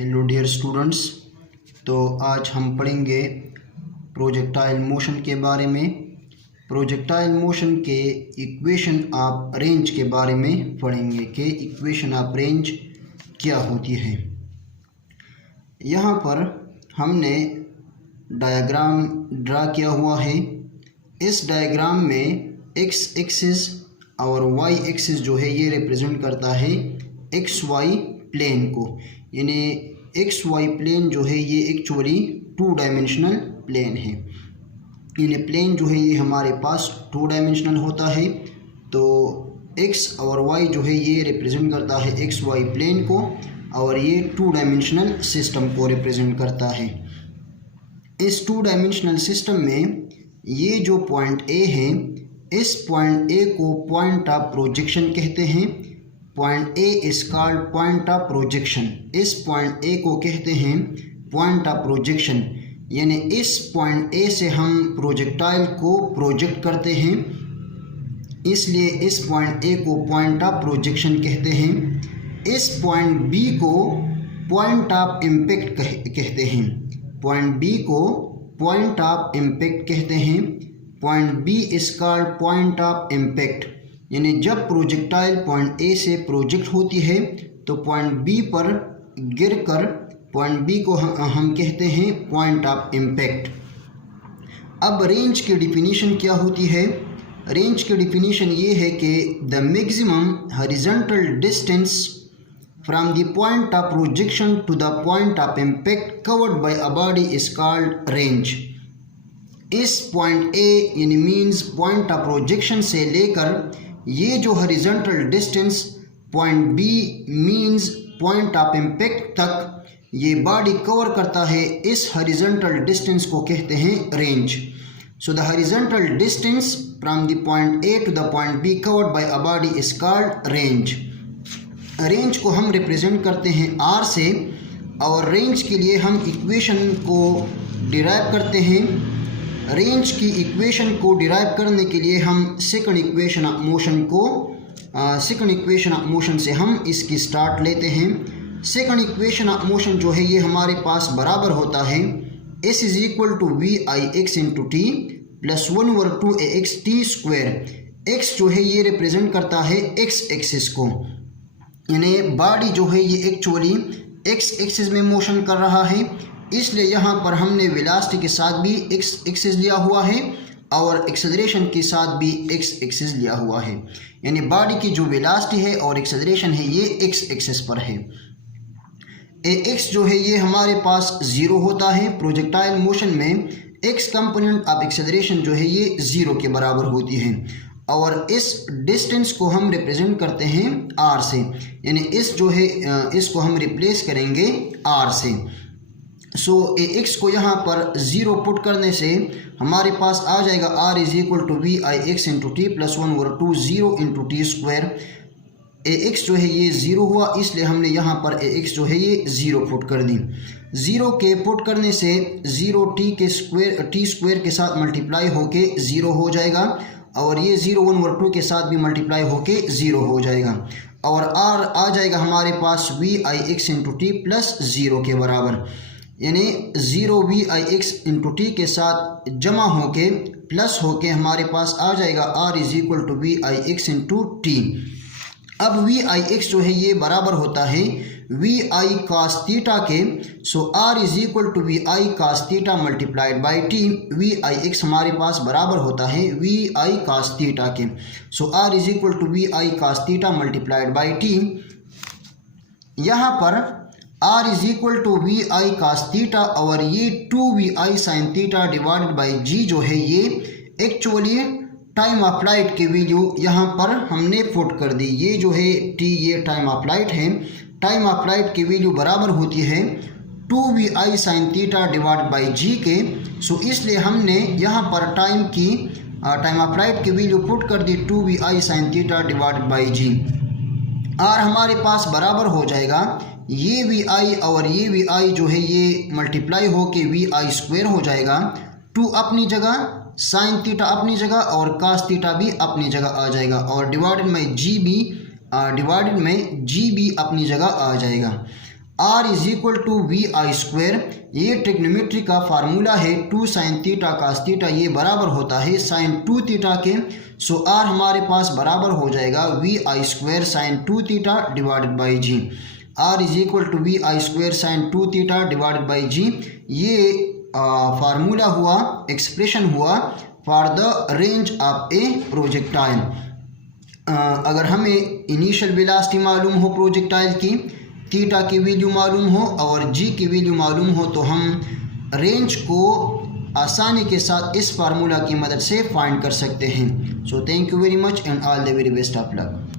Hello dear students. तो आज हम पढ़ेंगे प्रोजेक्टाइल मोशन के बारे में। प्रोजेक्टाइल मोशन के इक्वेशन ऑफ रेंज के बारे में पढ़ेंगे कि इक्वेशन ऑफ रेंज क्या होती है। यहाँ पर हमने डायग्राम ड्रा किया हुआ है। इस डायग्राम में एक्स एक्सिस और वाई एक्सिस जो है ये रिप्रेजेंट करता है एक्स वाई प्लेन को, यानी एक्स वाई प्लेन जो है ये एक्चुअली 2 डायमेंशनल प्लेन है। यानी प्लेन जो है ये हमारे पास 2 डायमेंशनल होता है। तो एक्स और वाई जो है ये रिप्रेजेंट करता है एक्स वाई प्लेन को, और ये 2 डायमेंशनल सिस्टम को रिप्रेजेंट करता है। इस 2 डायमेंशनल सिस्टम में ये जो पॉइंट ए है, इस पॉइंट ए को पॉइंट ऑफ प्रोजेक्शन कहते हैं। Point A is called point of projection. इस पॉइंट ए को कहते हैं पॉइंट ऑफ प्रोजेक्शन, यानी इस पॉइंट ए से हम प्रोजेक्टाइल को प्रोजेक्ट करते हैं, इसलिए इस पॉइंट ए को पॉइंट ऑफ प्रोजेक्शन कहते हैं। इस पॉइंट बी को पॉइंट ऑफ इम्पैक्ट कहते हैं। पॉइंट बी को पॉइंट ऑफ इम्पैक्ट कहते हैं। Point B is called point of impact, यानी जब प्रोजेक्टाइल पॉइंट ए से प्रोजेक्ट होती है तो पॉइंट बी पर गिरकर पॉइंट बी को हम कहते हैं पॉइंट ऑफ इम्पैक्ट। अब रेंज की डिफिनीशन क्या होती है? रेंज की डिफिनीशन ये है कि the maximum horizontal distance from the point of projection to the point of impact covered by a body is called range. इस पॉइंट ए यानी मीन्स पॉइंट ऑफ प्रोजेक्शन से लेकर ये जो horizontal distance point B means point of impact तक ये body cover करता है, इस हॉरिजॉन्टल डिस्टेंस को कहते हैं range. So the horizontal distance from the point A to the point B covered by a body is called range. Range को हम रिप्रेजेंट करते हैं आर से, और रेंज के लिए हम इक्वेशन को डिराइव करते हैं। रेंज की इक्वेशन को डिराइव करने के लिए हम सेकंड इक्वेशन ऑफ मोशन से हम इसकी स्टार्ट लेते हैं। सेकंड इक्वेशन ऑफ मोशन जो है ये हमारे पास बराबर होता है s is equal to V I X into T plus 1/2 A X T square. X जो है ये रिप्रेजेंट करता है एक्स एक्सिस को, यानी बॉडी जो है ये एक्चुअली एक्स एक्सिस में मोशन कर रहा है, इसलिए यहाँ पर हमने वेलोसिटी के साथ भी एक्स एक्सिस लिया हुआ है और एक्सेलरेशन के साथ भी एक्स एक्सिस लिया हुआ है। यानी बॉडी की जो वेलोसिटी है और एक्सेलरेशन है ये एक्स एक्सिस पर है। ए एक्स जो है ये हमारे पास 0 होता है। प्रोजेक्टाइल मोशन में एक्स कंपोनेंट ऑफ एक्सेलरेशन जो है ये 0 के बराबर होती है, और इस डिस्टेंस को हम रिप्रेजेंट करते हैं आर से, यानी इस जो है इसको हम रिप्लेस करेंगे आर से। सो ए एक्स को यहाँ पर 0 पुट करने से हमारे पास आ जाएगा R is equal to V I X into T plus 1/2 0 into T square. A X जो है ये 0 हुआ, इसलिए हमने यहाँ पर ए एक्स जो है ये 0 पुट कर दी। 0 के पुट करने से 0 टी स्क्वायर के साथ मल्टीप्लाई होके 0 हो जाएगा, और ये 0 1/2 के साथ भी मल्टीप्लाई होके 0 हो जाएगा, और आर आ जाएगा हमारे पास V I X into T plus 0 के बराबर, यानी 0 V I X into T के साथ जमा होके प्लस होके हमारे पास आ जाएगा R is equal to V I X into T. अब वी आई एक्स जो है ये बराबर होता है वी आई कास थीटा के। So R is equal to V I cos theta multiplied by T. V I X हमारे पास बराबर होता है वी आई कास थीटा के। So R is equal to V I cos theta multiplied by T. यहाँ पर R is equal to V I cos theta, और ये 2 V I sine theta divided by G जो है ये actually time of light की value यहाँ पर हमने पुट कर दी। ये जो है टी ये टाइम ऑफ लाइट है। टाइम ऑफ लाइट की वैल्यू बराबर होती है 2 V I sine theta divided by G के। सो इसलिए हमने यहाँ पर टाइम ऑफ लाइट की वैल्यू पुट कर दी 2 V I sine theta divided by G. R हमारे पास बराबर हो जाएगा ये वी आई और ये वी आई जो है ये मल्टीप्लाई होके वी आई स्क्वायर हो जाएगा। 2 अपनी जगह, साइन थीटा अपनी जगह, और कास थीटा भी अपनी जगह आ जाएगा, और डिवाइडेड में जी भी अपनी जगह आ जाएगा। R is equal to V I square, ये ट्रिग्नोमेट्री का फार्मूला है 2 साइन थीटा कास थीटा, ये बराबर होता है साइन 2 थीटा के। सो आर हमारे पास बराबर हो जाएगा V I square sine 2 theta divided by G. R is equal to V I square sine 2 theta divided by G. ये फार्मूला हुआ, एक्सप्रेशन हुआ for the range of a projectile. अगर हमें इनिशियल वेलोसिटी मालूम हो प्रोजेक्टाइल की, theta की value मालूम हो और जी की वैल्यू मालूम हो, तो हम रेंज को आसानी के साथ इस फार्मूला की मदद से फाइंड कर सकते हैं। So thank you very much and all the very best of luck.